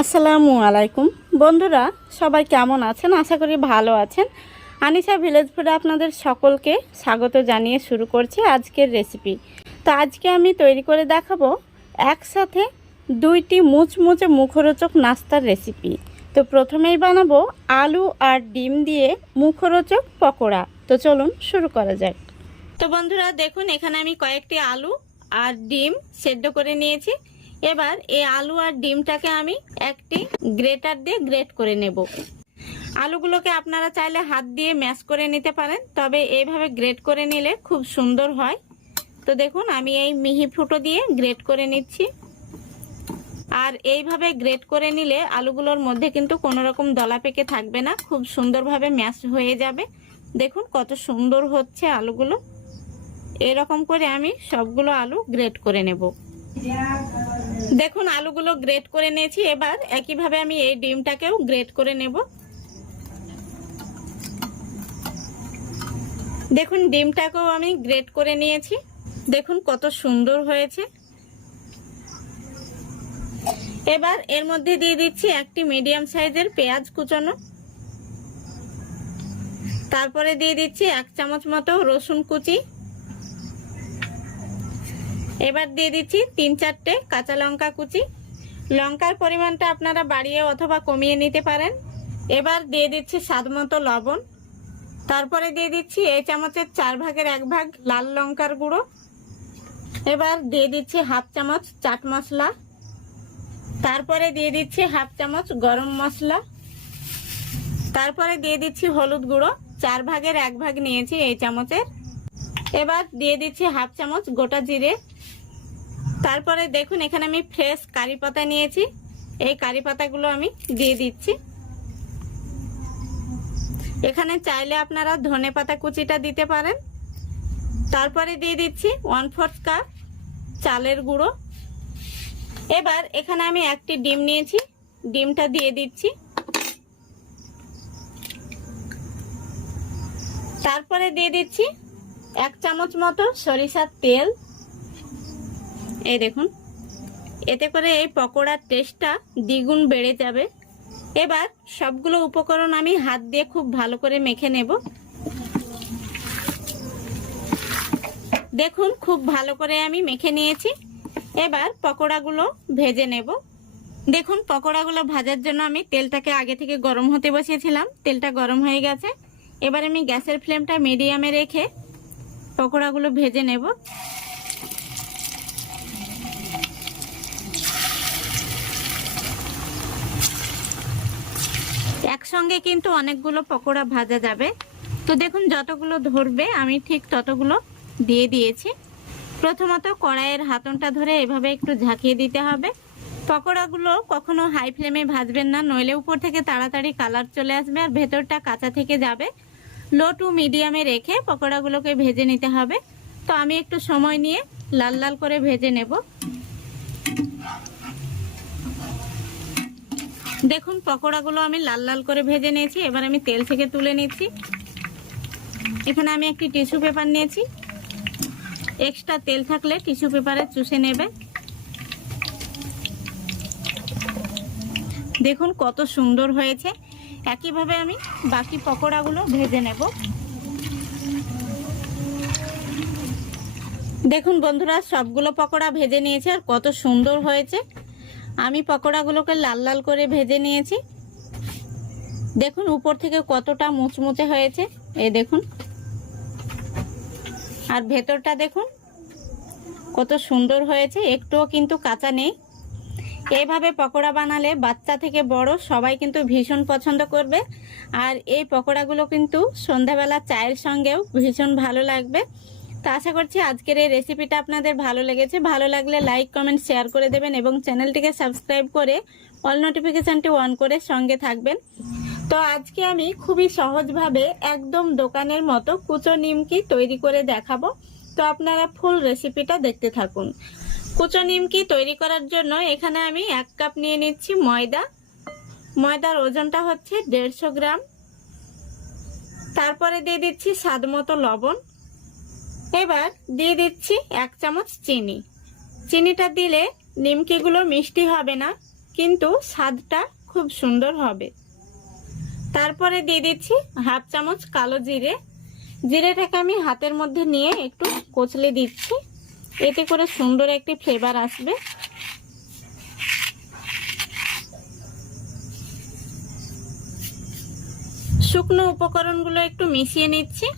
আসসালামু আলাইকুম বন্ধুরা, সবাই কেমন আছেন? আশা করি ভালো আছেন। আনিশা ভিলেজ ফুডে আপনাদের সকলকে স্বাগত জানিয়ে শুরু করছি আজকের রেসিপি। তো আজকে আমি তৈরি করে দেখাবো একসাথে দুইটি মুচমুচে মুখরোচক নাস্তার রেসিপি। তো প্রথমেই বানাবো আলু আর ডিম দিয়ে মুখরোচক পকোড়া। তো চলুন শুরু করা যাক। তো বন্ধুরা দেখুন, এখানে আমি কয়েকটি আলু আর ডিম সেদ্ধ করে নিয়েছি। এবার এই আলু আর ডিমটাকে আমি একটি গ্রেটার দিয়ে গ্রেট করে নেব। আলুগুলোকে আপনারা চাইলে হাত দিয়ে ম্যাশ করে নিতে পারেন, তবে এইভাবে গ্রেট করে নিলে খুব সুন্দর হয়। তো দেখুন, আমি এই মিহি ফুটো দিয়ে গ্রেট করে নিচ্ছি। আর এইভাবে গ্রেট করে নিলে আলুগুলোর মধ্যে কিন্তু কোনো রকম দলা পেকে থাকবে না, খুব সুন্দরভাবে ম্যাশ হয়ে যাবে। দেখুন কত সুন্দর হচ্ছে আলুগুলো। এরকম করে আমি সবগুলো আলু গ্রেট করে নেব। দেখুন আলুগুলো গ্রেট করে নিয়েছি। এবার একইভাবে আমি এই ডিমটাকেও গ্রেট করে নেব। দেখুন ডিমটাকেও আমি গ্রেট করে নিয়েছি। দেখুন কত সুন্দর হয়েছে। এবার এর মধ্যে দিয়ে দিচ্ছি একটি মিডিয়াম সাইজের পেঁয়াজ কুচানো। তারপরে দিয়ে দিচ্ছি 1 চামচ মতো রসুন কুচি। এবার দিয়ে দিচ্ছি 3-4টে কাঁচা লঙ্কা কুচি। লঙ্কার পরিমাণটা আপনারা বাড়িয়ে অথবা কমিয়ে নিতে পারেন। এবার দিয়ে দিচ্ছি স্বাদমতো লবণ। তারপরে দিয়ে দিচ্ছি এই চামচের 4 ভাগের 1 ভাগ লাল লঙ্কার গুঁড়ো। এবার দিয়ে দিচ্ছি 1/2 চামচ চাট মশলা। তারপরে দিয়ে দিচ্ছি 1/2 চামচ গরম মশলা। তারপরে দিয়ে দিচ্ছি হলুদ গুঁড়ো, 4 ভাগের 1 ভাগ নিয়েছি এই চামচের। এবার দিয়ে দিচ্ছি 1/2 চামচ গোটা জিরে। তারপরে দেখুন এখানে আমি ফ্রেশ কারি পাতা নিয়েছি, এই কারি পাতাগুলো আমি দিয়ে দিচ্ছি। এখানে চাইলে আপনারা ধনে পাতা কুচিটা দিতে পারেন। তারপরে দিয়ে দিচ্ছি 1/4 কাপ চালের গুঁড়ো। এবার এখানে আমি একটি ডিম নিয়েছি, ডিমটা দিয়ে দিচ্ছি। তারপরে দিয়ে দিচ্ছি 1 চামচ মতো সরিষার তেল। এই দেখুন, এতে করে এই পকোড়ার টেস্টটা দ্বিগুণ বেড়ে যাবে। এবার সবগুলো উপকরণ আমি হাত দিয়ে খুব ভালো করে মেখে নেব। দেখুন খুব ভালো করে আমি মেখে নিয়েছি। এবার পকোড়াগুলো ভেজে নেব। দেখুন পকোড়াগুলো ভাজার জন্য আমি তেলটাকে আগে থেকে গরম হতে বসিয়েছিলাম, তেলটা গরম হয়ে গেছে। এবার আমি গ্যাসের ফ্লেমটা মিডিয়ামে রেখে পকোড়াগুলো ভেজে নেব। একসঙ্গে কিন্তু অনেকগুলো পকোড়া ভাজা যাবে। তো দেখুন যতগুলো ধরবে আমি ঠিক ততগুলো দিয়ে দিয়েছি। প্রথমত কড়াইয়ের হাতনটা ধরে এভাবে একটু ঝাঁকিয়ে দিতে হবে। পকোড়াগুলো কখনো হাই ফ্লেমে ভাজবেন না, নইলে উপর থেকে তাড়াতাড়ি কালার চলে আসবে আর ভেতরটা কাঁচা থেকে যাবে। লো টু মিডিয়ামে রেখে পকোড়াগুলোকে ভেজে নিতে হবে। তো আমি একটু সময় নিয়ে লাল লাল করে ভেজে নেব। দেখুন পকোড়াগুলো আমি লাল লাল করে ভেজে নিয়েছি। এবার আমি তেল থেকে তুলে নিচ্ছি। এখানে আমি একটি টিস্যু পেপার নিয়েছি, এক্সট্রা তেল থাকলে টিস্যু পেপারে চুষে নেবে। দেখুন কত সুন্দর হয়েছে। একইভাবে আমি বাকি পকোড়াগুলো ভেজে নেব। দেখুন বন্ধুরা সবগুলো পকোড়া ভেজে নিয়েছি আর কত সুন্দর হয়েছে। আমি পকোড়াগুলোকে লাল লাল করে ভেজে নিয়েছি। দেখুন উপর থেকে কতটা মুচমুচে হয়েছে, এই দেখুন। আর ভেতরটা দেখুন কত সুন্দর হয়েছে, একটুও কিন্তু কাঁচা নেই। এইভাবে পকোড়া বানালে বাচ্চা থেকে বড় সবাই কিন্তু ভীষণ পছন্দ করবে। আর এই পকোড়াগুলো কিন্তু সন্ধ্যাবেলা চায়ের সঙ্গেও ভীষণ ভালো লাগবে। তো আশা করছি আজকের এই রেসিপিটা আপনাদের ভালো লেগেছে। ভালো লাগলে লাইক কমেন্ট শেয়ার করে দেবেন এবং চ্যানেলটিকে সাবস্ক্রাইব করে অল নোটিফিকেশানটি অন করে সঙ্গে থাকবেন। তো আজকে আমি খুবই সহজভাবে একদম দোকানের মতো কুচো নিমকি তৈরি করে দেখাবো। তো আপনারা ফুল রেসিপিটা দেখতে থাকুন। কুচো নিমকি তৈরি করার জন্য এখানে আমি 1 কাপ নিয়ে নিচ্ছি ময়দা। ময়দার ওজনটা হচ্ছে 150 গ্রাম। তারপরে দিয়ে দিচ্ছি স্বাদমতো লবণ। এবার দিয়ে দিচ্ছি 1 চামচ চিনি। চিনিটা দিলে নিমকিগুলো মিষ্টি হবে না, কিন্তু স্বাদটা খুব সুন্দর হবে। তারপরে দিয়ে দিচ্ছি হাফ চামচ কালো জিরে। জিরেটাকে আমি হাতের মধ্যে নিয়ে একটু কচলে দিচ্ছি, এতে করে সুন্দর একটি ফ্লেভার আসবে। শুকনো উপকরণগুলো একটু মিশিয়ে নিচ্ছি।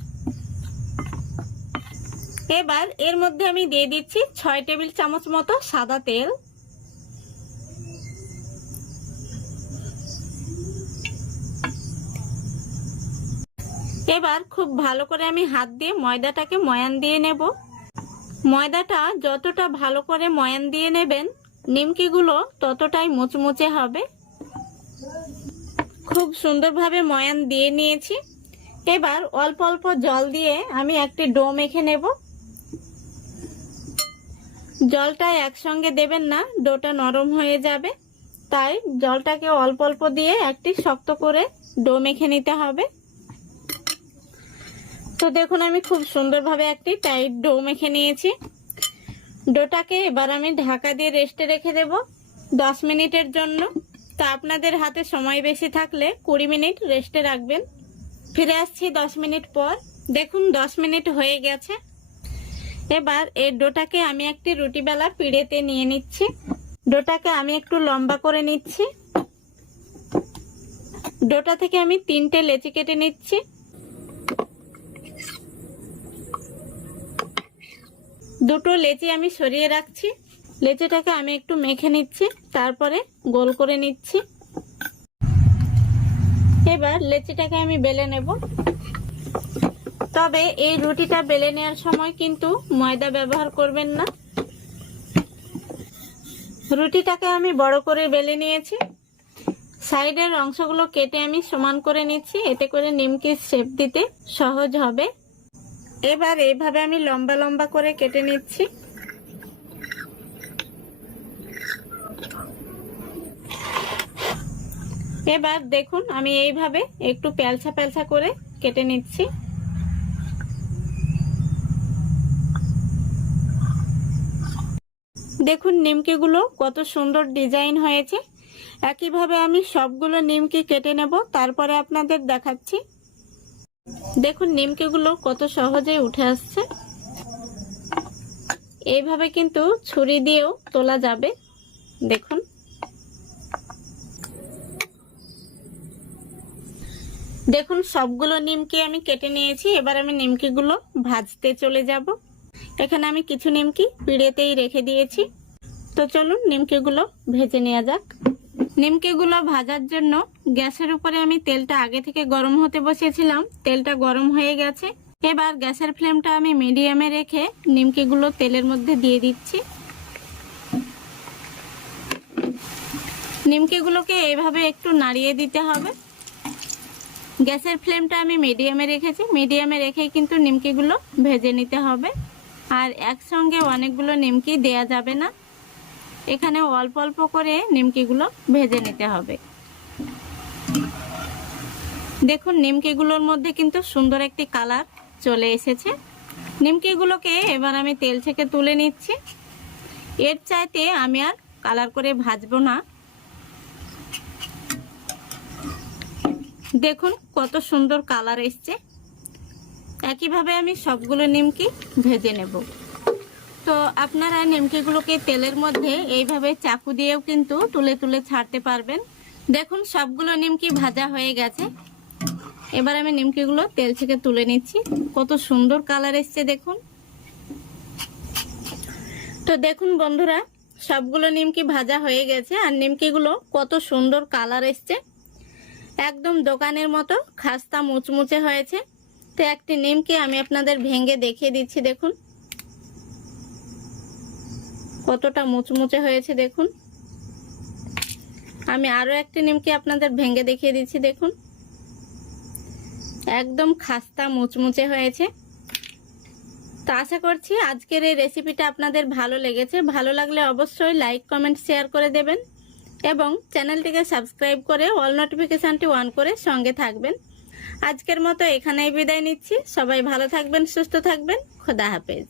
এবার এর মধ্যে আমি দিয়ে দিচ্ছি 6 টেবিল চামচ মতো সাদা তেল। এবার খুব ভালো করে আমি হাত দিয়ে ময়দাটাকে ময়ান দিয়ে নেব। ময়দাটা যতটা ভালো করে ময়ান দিয়ে নেবেন, নিমকিগুলো ততটাই মুচমুচে হবে। খুব সুন্দরভাবে ময়ান দিয়ে নিয়েছি। এবার অল্প অল্প জল দিয়ে আমি একটি ডো মেখে নেব। জলটা একসঙ্গে দেবেন না, ডোটা নরম হয়ে যাবে, তাই জলটাকে অল্প অল্প দিয়ে একটি শক্ত করে ডো মেখে নিতে হবে। তো দেখুন আমি খুব সুন্দরভাবে একটি টাইট ডো মেখে নিয়েছি। ডোটাকে এবার আমি ঢাকা দিয়ে রেস্টে রেখে দেব 10 মিনিটের জন্য। তা আপনাদের হাতে সময় বেশি থাকলে 20 মিনিট রেস্টে রাখবেন। ফিরে আসছি 10 মিনিট পর। দেখুন 10 মিনিট হয়ে গেছে। এবার এই ডোটাকে আমি একটি রুটি বেলা পিড়েতে নিয়ে নিচ্ছি। ডোটাকে আমি একটু লম্বা করে নিচ্ছি। ডোটা থেকে আমি 3টে লেচি কেটে নিচ্ছি। দুটো লেচি আমি সরিয়ে রাখছি। লেচিটাকে আমি একটু মেখে নিচ্ছি, তারপরে গোল করে নিচ্ছি। এবার লেচিটাকে আমি বেলে নেব। তবে এই রুটিটা বেলে নেওয়ার সময় কিন্তু ময়দা ব্যবহার করবেন না। রুটিটাকে আমি বড় করে বেলে নিয়েছি। সাইডের অংশগুলো কেটে আমি সমান করে নিচ্ছি, এতে করে নিমকির শেপ দিতে সহজ হবে। এবার এইভাবে আমি লম্বা লম্বা করে কেটে নিচ্ছি। এবার দেখুন আমি এইভাবে একটু প্যালছা প্যালছা করে কেটে নিচ্ছি। দেখুন নিমকিগুলো কত সুন্দর ডিজাইন হয়েছে। একইভাবে আমি সবগুলো নিমকি কেটে নেব, তারপরে আপনাদের দেখাচ্ছি। দেখুন নিমকিগুলো কত সহজেই উঠে আসছে। এইভাবে কিন্তু ছুরি দিয়েও তোলা যাবে। দেখুন দেখুন সবগুলো নিমকি আমি কেটে নিয়েছি। এবার আমি নিমকিগুলো ভাজতে চলে যাব। এখানে আমি কিছু নিমকি পিড়েতেই রেখে দিয়েছি। তো চলুন নিমকিগুলো ভেজে নেওয়া যাক। নিমকিগুলো ভাজার জন্য গ্যাসের উপরে আমি তেলটা আগে থেকে গরম হতে বসিয়েছিলাম। তেলটা গরম হয়ে গেছে। এবার গ্যাসের ফ্লেমটা আমি মিডিয়ামে রেখে নিমকিগুলো তেলের মধ্যে দিয়ে দিচ্ছি। নিমকিগুলোকে এইভাবে একটু নাড়িয়ে দিতে হবে। গ্যাসের ফ্লেমটা আমি মিডিয়ামে রেখেছি। মিডিয়ামে রেখেই কিন্তু নিমকিগুলো ভেজে নিতে হবে। আর একসঙ্গে অনেকগুলো নিমকি দেয়া যাবে না, এখানে অল্প অল্প করে নিমকিগুলো ভেজে নিতে হবে। দেখুন নিমকিগুলোর মধ্যে কিন্তু সুন্দর একটি কালার চলে এসেছে। নিমকিগুলোকে এবার আমি তেল থেকে তুলে নিচ্ছি। এর চাইতে আমি আর কালার করে ভাজবো না। দেখুন কত সুন্দর কালার এসছে। একইভাবে আমি সবগুলো নিমকি ভেজে নেব। তো আপনারা নিমকিগুলোকে তেলের মধ্যে এইভাবে চাকু দিয়েও কিন্তু তুলে তুলে ছাড়তে পারবেন। দেখুন সবগুলো নিমকি ভাজা হয়ে গেছে। এবার আমি নিমকিগুলো তেল থেকে তুলে নিচ্ছি। কত সুন্দর কালার এসছে দেখুন। তো দেখুন বন্ধুরা সবগুলো নিমকি ভাজা হয়ে গেছে আর নিমকিগুলো কত সুন্দর কালার এসছে। একদম দোকানের মতো খাস্তা মুচমুচে হয়েছে। তো একটি নিমকি আমি আপনাদের ভেঙে দেখিয়ে দিচ্ছি। দেখুন কতটা মুচমুচে হয়েছে। দেখুন আমি আরো একটি নিমকি আপনাদের ভেঙে দেখিয়ে দিচ্ছি। দেখুন একদম খাস্তা মুচমুচে হয়েছে। তো আশা করছি আজকের এই রেসিপিটা আপনাদের ভালো লেগেছে। ভালো লাগলে অবশ্যই লাইক কমেন্ট শেয়ার করে দেবেন এবং চ্যানেলটিকে সাবস্ক্রাইব করে অল নোটিফিকেশনটি অন করে সঙ্গে থাকবেন। আজকের মতো এখানেই বিদায় নিচ্ছি। সবাই ভালো থাকবেন, সুস্থ থাকবেন। খোদা হাফেজ।